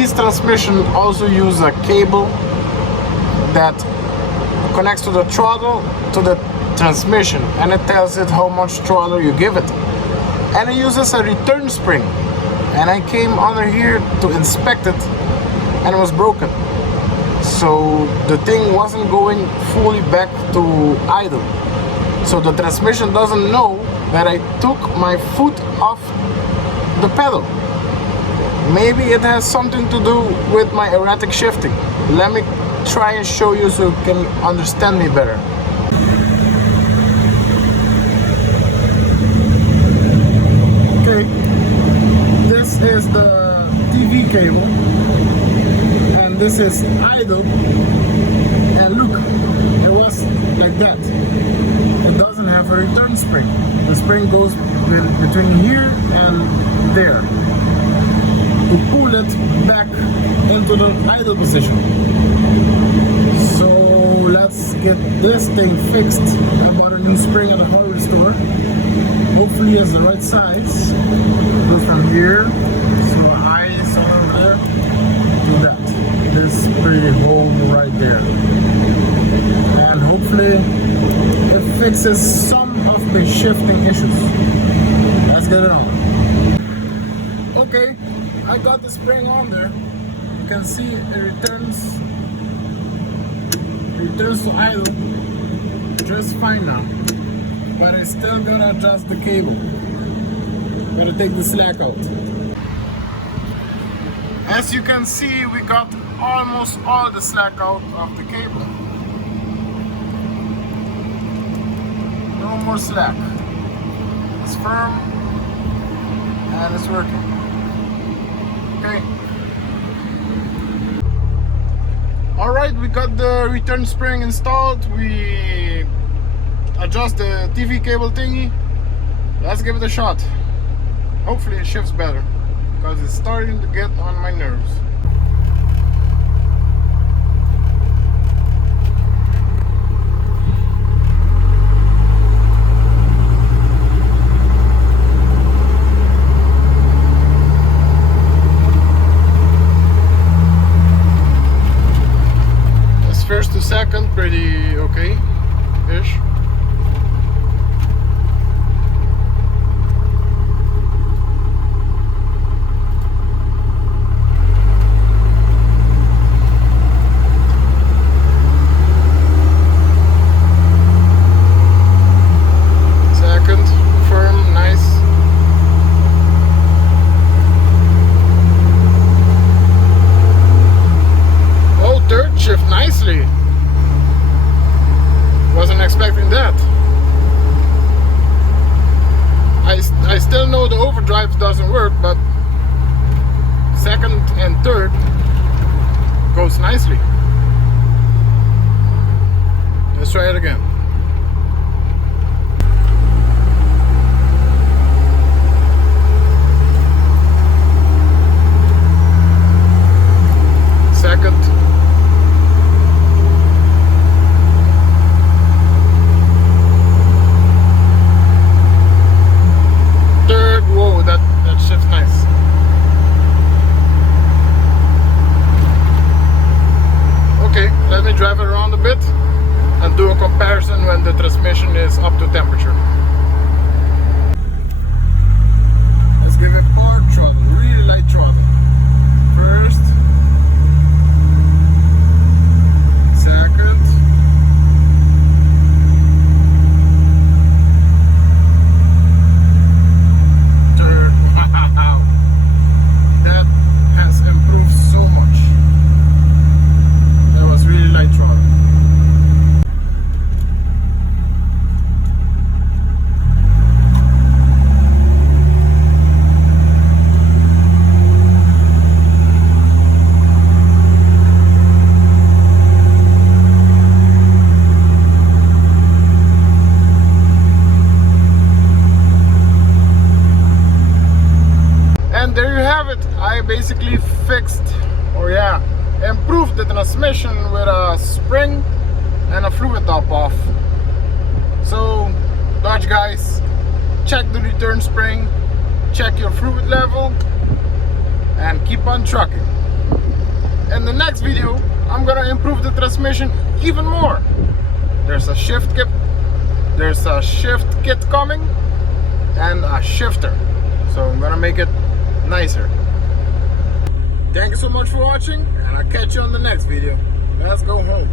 These transmissions also use a cable that connects to the throttle to the transmission, and it tells it how much throttle you give it. And it uses a return spring, and I came under here to inspect it and it was broken, so the thing wasn't going fully back to idle. So the transmission doesn't know that I took my foot off the pedal. Maybe it has something to do with my erratic shifting. Let me try and show you so you can understand me better. Okay, this is the TV cable, and this is idle, and look, it was like that. It doesn't have a return spring. The spring goes between here and there to pull it back into the idle position. So let's get this thing fixed. I bought a new spring at the hardware store. Hopefully it's the right size. Go from here, so eyes over there, to that. This pretty hole right there. And hopefully it fixes some of the shifting issues. Let's get it on. Okay, I got the spring on there. You can see it returns to idle just fine now. But I still gotta adjust the cable. Gotta take the slack out. As you can see, we got almost all the slack out of the cable. No more slack. It's firm and it's working. Okay. Alright, we got the return spring installed. We adjust the TV cable thingy. Let's give it a shot. Hopefully it shifts better, because it's starting to get on my nerves. First to second, pretty okay-ish. Second, firm, nice. Oh, third shift nicely. Wasn't expecting that. I still know the overdrive doesn't work, but second and third goes nicely. Let's try it again. Second. Drive it around a bit and do a comparison when the transmission is up to temperature. Let's give it power throttle, really light throttle. First, second, third. Wow, that has improved so much. That was really light throttle. And there you have it. I basically fixed, improved the transmission with a spring and a fluid top off. So Dodge guys, check the return spring, check your fluid level, and keep on trucking. in the next video, I'm gonna improve the transmission even more. There's a shift kit coming and a shifter. So I'm gonna make it nicer. Thank you so much for watching, and I'll catch you on the next video. Let's go home.